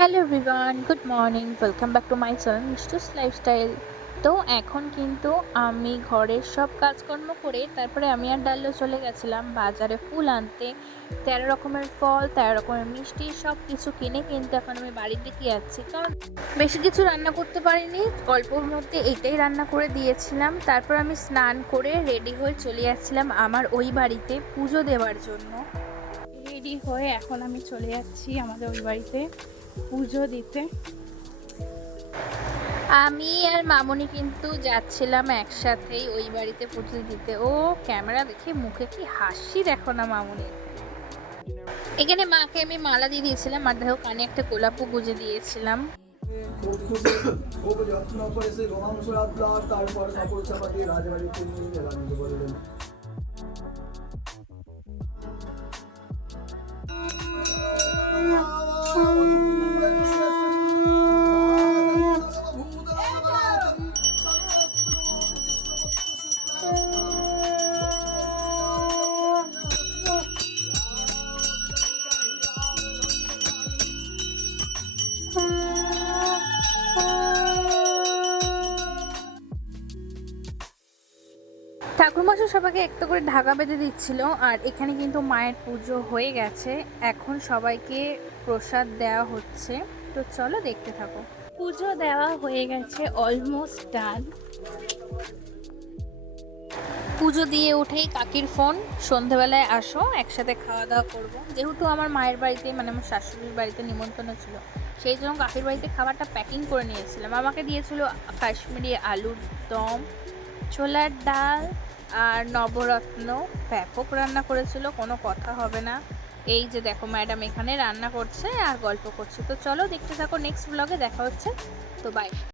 Hello everyone, good morning, welcome back to my channel misters lifestyle. তো এখন কিন্তু আমি ঘরের সব কাজকর্ম করে তারপরে আমি আর ডাল্লো চলে গেছিলাম বাজারে ফুল আনতে। 13 রকমের ফল, 13 রকমের মিষ্টি সব কিছু কিনে কিন্তু এখন আমি বাড়ির দিকে যাচ্ছি, কারণ বেশি কিছু রান্না করতে পারিনি, অল্পর মধ্যে এইটাই রান্না করে দিয়েছিলাম। তারপর আমি স্নান করে রেডি হয়ে চলে যাচ্ছিলাম আমার ওই বাড়িতে পুজো দেওয়ার জন্য। রেডি হয়ে এখন আমি চলে যাচ্ছি আমাদের ওই বাড়িতে পুজো দিতে। আমি আর মামনি কিন্তু যাচ্ছিলাম একসাথেই ওই বাড়িতে পুজো দিতে। ও ক্যামেরা দেখে মুখে কি হাসি দেখো না মামনি। এখানে মাকে আমি মালা দিয়ে দিয়েছিলাম আর দেখো কানে একটা গোলাপও গুঁজে দিয়েছিলাম। খুব যত্ন করে সেই রোমাংস রাখলাম, তারপর কাপড় চাপা দিয়ে রাজবাড়িতে নিয়ে গেলাম বললেন। ঠাকুরমশাই সবাইকে একটা করে ঢাকা বেঁধে দিচ্ছিল। আর এখানে কিন্তু মায়ের পুজো হয়ে গেছে, এখন সবাইকে প্রসাদ দেওয়া হচ্ছে। তো চলো দেখতে থাকো। পুজো দেওয়া হয়ে গেছে, অলমোস্ট ডান। পুজো দিয়ে উঠেই কাকির ফোন, সন্ধেবেলায় আসো একসাথে খাওয়া দাওয়া করবো। যেহেতু আমার মায়ের বাড়িতে মানে আমার শাশুড়ির বাড়িতে নিমন্ত্রণ ছিল, সেই জন্য কাকির বাড়িতে খাবারটা প্যাকিং করে নিয়েছিলাম। আমাকে দিয়েছিল কাশ্মীরি আলুর দম, ছোলার ডাল আর নবরত্ন। ব্যাপক রান্না করেছিল, কোনো কথা হবে না। এই যে দেখো ম্যাডাম এখানে রান্না করছে আর গল্প করছে। তো চলো দেখতে থাকো, নেক্সট ব্লগে দেখা হচ্ছে। তো বাই।